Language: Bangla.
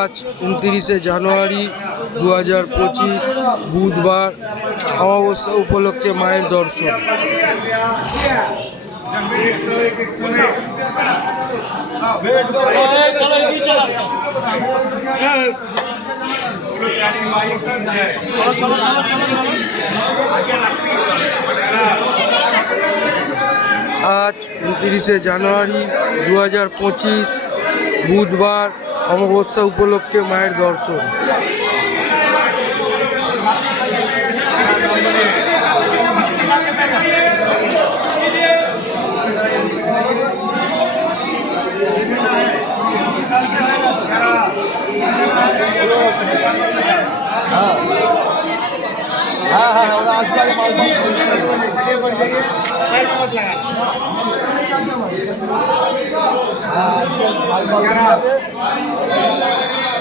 আজ 29শে জানুয়ারি 2025 বুধবার অমাবস্যা উপলক্ষে মায়ের দর্শন। আজ 29শে জানুয়ারি 2025 বুধবার অমাবস্যা উপলক্ষে মায়ের দর্শন।